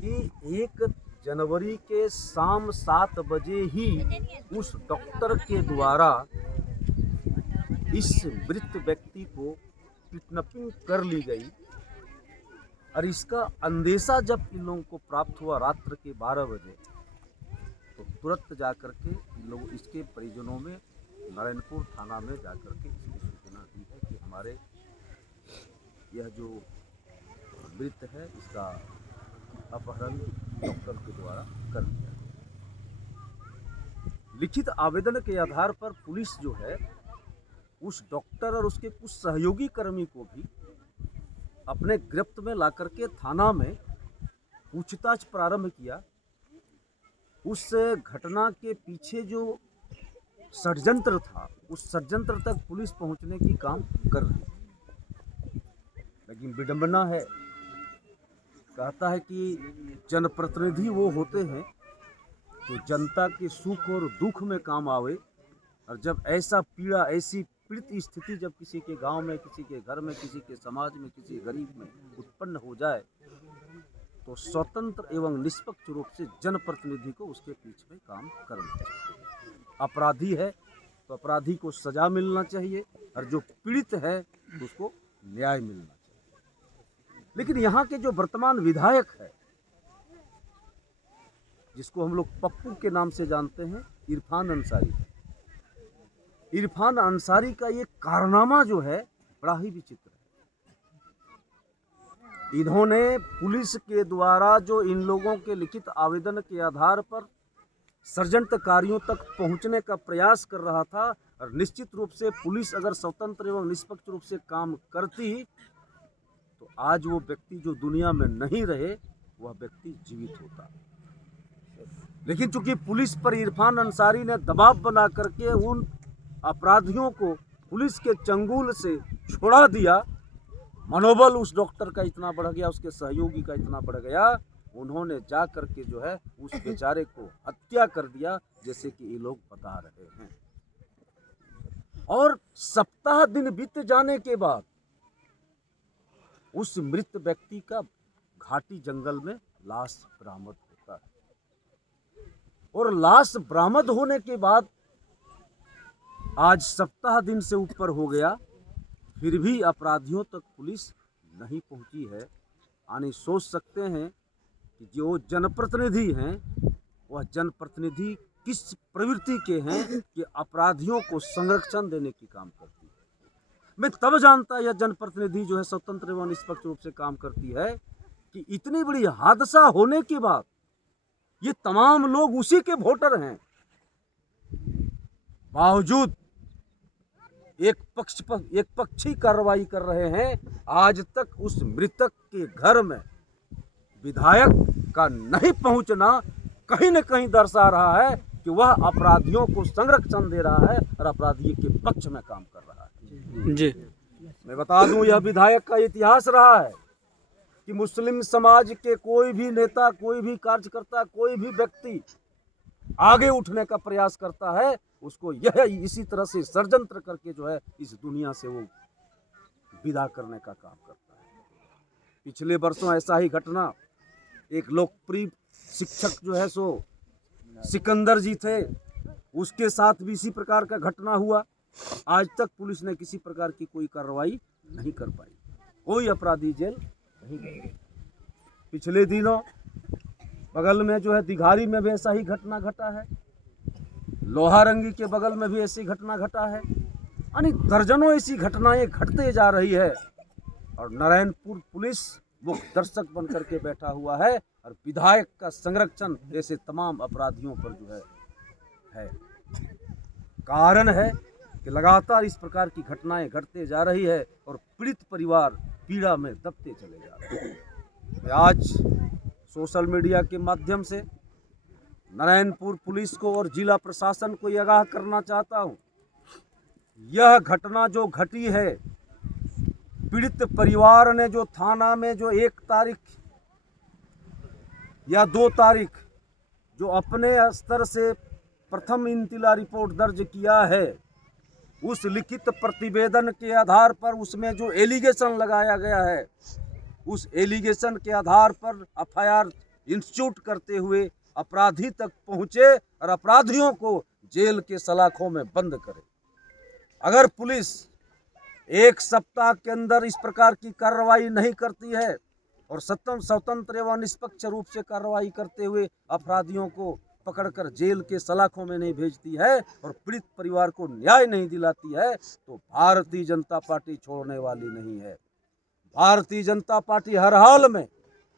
कि 1 जनवरी के शाम 7 बजे ही उस डॉक्टर के द्वारा इस मृत व्यक्ति को किडनैपिंग कर ली गई। और इसका अंदेशा जब इन लोगों को प्राप्त हुआ रात्र के 12 बजे, तो तुरंत जाकर के इन लोग इसके परिजनों में नारायणपुर थाना में जाकर के इसकी सूचना दी है कि हमारे यह जो मृत है इसका अपहरण डॉक्टर के द्वारा कर दिया गया। लिखित आवेदन के आधार पर पुलिस जो है उस डॉक्टर और उसके कुछ सहयोगी कर्मी को भी अपने गिरफ्त में लाकर के थाना में पूछताछ प्रारंभ किया। उस घटना के पीछे जो षड्यंत्र था उस षड्यंत्र तक पुलिस पहुंचने की काम कर रही थी, लेकिन विडंबना है, कहता है कि जनप्रतिनिधि वो होते हैं जो जनता के सुख और दुख में काम आवे। और जब ऐसा पीड़ा, ऐसी पीड़ित स्थिति जब किसी के गांव में, किसी के घर में, किसी के समाज में, किसी गरीब में उत्पन्न हो जाए, तो स्वतंत्र एवं निष्पक्ष रूप से जनप्रतिनिधि को उसके पीछे में काम करना चाहिए। अपराधी है तो अपराधी को सजा मिलना चाहिए, और जो पीड़ित है तो उसको न्याय मिलना चाहिए। लेकिन यहाँ के जो वर्तमान विधायक है, जिसको हम लोग पप्पू के नाम से जानते हैं, इरफान अंसारी, इरफान अंसारी का ये कारनामा जो है बड़ा ही विचित्र है। इन्होंने पुलिस के द्वारा जो इन लोगों के लिखित आवेदन के आधार पर षड्यंत्रकारियों तक पहुंचने का प्रयास कर रहा था, और निश्चित रूप से पुलिस अगर स्वतंत्र एवं निष्पक्ष रूप से काम करती तो आज वो व्यक्ति जो दुनिया में नहीं रहे, वह व्यक्ति जीवित होता। लेकिन चूंकि पुलिस पर इरफान अंसारी ने दबाव बना करके उन अपराधियों को पुलिस के चंगुल से छोड़ा दिया, मनोबल उस डॉक्टर का इतना बढ़ गया, उसके सहयोगी का इतना बढ़ गया, उन्होंने जा करके जो है उस बेचारे को हत्या कर दिया, जैसे कि ये लोग बता रहे हैं। और सप्ताह दिन बीत जाने के बाद उस मृत व्यक्ति का घाटी जंगल में लाश बरामद होता है। और लाश बरामद होने के बाद आज सप्ताह दिन से ऊपर हो गया, फिर भी अपराधियों तक पुलिस नहीं पहुंची है। यानी सोच सकते हैं कि जो जनप्रतिनिधि हैं, वह जनप्रतिनिधि किस प्रवृत्ति के हैं कि अपराधियों को संरक्षण देने की काम करती है। मैं तब जानता यह जनप्रतिनिधि जो है स्वतंत्र एवं निष्पक्ष रूप से काम करती है कि इतनी बड़ी हादसा होने के बाद ये तमाम लोग उसी के वोटर हैं, बावजूद एक पक्षी कार्रवाई कर रहे हैं। आज तक उस मृतक के घर में विधायक का नहीं पहुंचना कहीं न कहीं दर्शा रहा है कि वह अपराधियों को संरक्षण दे रहा है और अपराधी के पक्ष में काम कर रहा है। जी, मैं बता दूं, यह विधायक का इतिहास रहा है कि मुस्लिम समाज के कोई भी नेता, कोई भी कार्यकर्ता, कोई भी व्यक्ति आगे उठने का प्रयास करता है, उसको यह इसी तरह से षड्यंत्र करके जो है इस दुनिया से वो विदा करने का काम करता है। पिछले वर्षों ऐसा ही घटना, एक लोकप्रिय शिक्षक जो है सो सिकंदर जी थे, उसके साथ भी इसी प्रकार का घटना हुआ। आज तक पुलिस ने किसी प्रकार की कोई कार्रवाई नहीं कर पाई, कोई अपराधी जेल नहीं गए। पिछले दिनों बगल में जो है दिघारी में भी ऐसा ही घटना घटा है, लोहारंगी के बगल में भी ऐसी घटना घटा है। यानी दर्जनों ऐसी घटनाएं घटते जा रही है, और नारायणपुर पुलिस वो दर्शक बन करके बैठा हुआ है, और विधायक का संरक्षण ऐसे तमाम अपराधियों पर जो है। कारण है कि लगातार इस प्रकार की घटनाएं घटते जा रही है, और पीड़ित परिवार पीड़ा में दबते चले जा रहे हैं। मैं आज सोशल मीडिया के माध्यम से नारायणपुर पुलिस को और जिला प्रशासन को यह आगाह करना चाहता हूं, यह घटना जो घटी है, पीड़ित परिवार ने जो थाना में जो 1 तारीख या 2 तारीख जो अपने स्तर से प्रथम इंतिला रिपोर्ट दर्ज किया है, उस लिखित प्रतिवेदन के आधार पर उसमें जो एलिगेशन लगाया गया है, उस एलिगेशन के आधार पर एफआईआर इंस्टीट्यूट करते हुए अपराधी तक पहुंचे और अपराधियों को जेल के सलाखों में बंद करे। अगर पुलिस एक सप्ताह के अंदर इस प्रकार की कार्रवाई नहीं करती है और स्वतंत्र एवं निष्पक्ष रूप से कार्रवाई करते हुए अपराधियों को पकड़कर जेल के सलाखों में नहीं भेजती है और पीड़ित परिवार को न्याय नहीं दिलाती है, तो भारतीय जनता पार्टी छोड़ने वाली नहीं है। भारतीय जनता पार्टी हर हाल में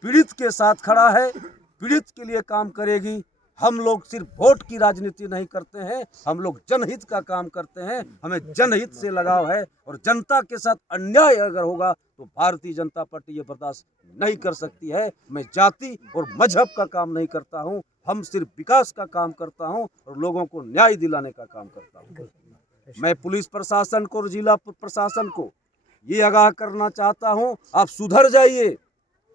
पीड़ित के साथ खड़ा है, पीड़ित के लिए काम करेगी। हम लोग सिर्फ वोट की राजनीति नहीं करते हैं, हम लोग जनहित का काम करते हैं। हमें जनहित से लगाव है और जनता के साथ अन्याय अगर होगा तो भारतीय जनता पार्टी ये बर्दाश्त नहीं कर सकती है। मैं जाति और मजहब का काम नहीं करता हूं, हम सिर्फ विकास का काम करता हूं और लोगों को न्याय दिलाने का काम करता हूं। मैं पुलिस प्रशासन को और जिला प्रशासन को ये आगाह करना चाहता हूं, आप सुधर जाइए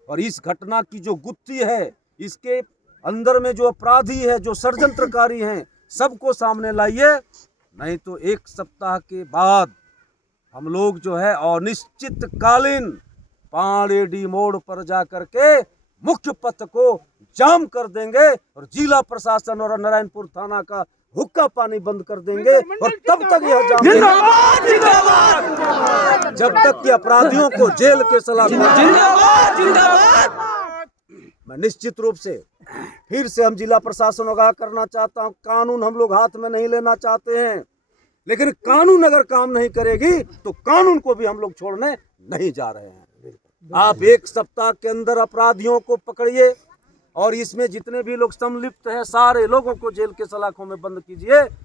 और इस घटना की जो गुत्थी है, इसके अंदर में जो अपराधी है, जो षड्यंत्रकारी हैं, सबको सामने लाइए। नहीं तो एक सप्ताह के बाद हम लोग जो है अनिश्चितकालीन पाणेडी मोड़ पर जा करके मुख्य पथ को जाम कर देंगे और जिला प्रशासन और नारायणपुर थाना का हुक्का पानी बंद कर देंगे और तब तक यह जाम जब तक कि अपराधियों को जेल के सलाखों मैं निश्चित रूप से फिर से हम जिला प्रशासन आगाह करना चाहता हूं, कानून हम लोग हाथ में नहीं लेना चाहते हैं, लेकिन कानून अगर काम नहीं करेगी तो कानून को भी हम लोग छोड़ने नहीं जा रहे हैं। आप एक सप्ताह के अंदर अपराधियों को पकड़िए और इसमें जितने भी लोग सम्मिलित हैं सारे लोगों को जेल के सलाखों में बंद कीजिए।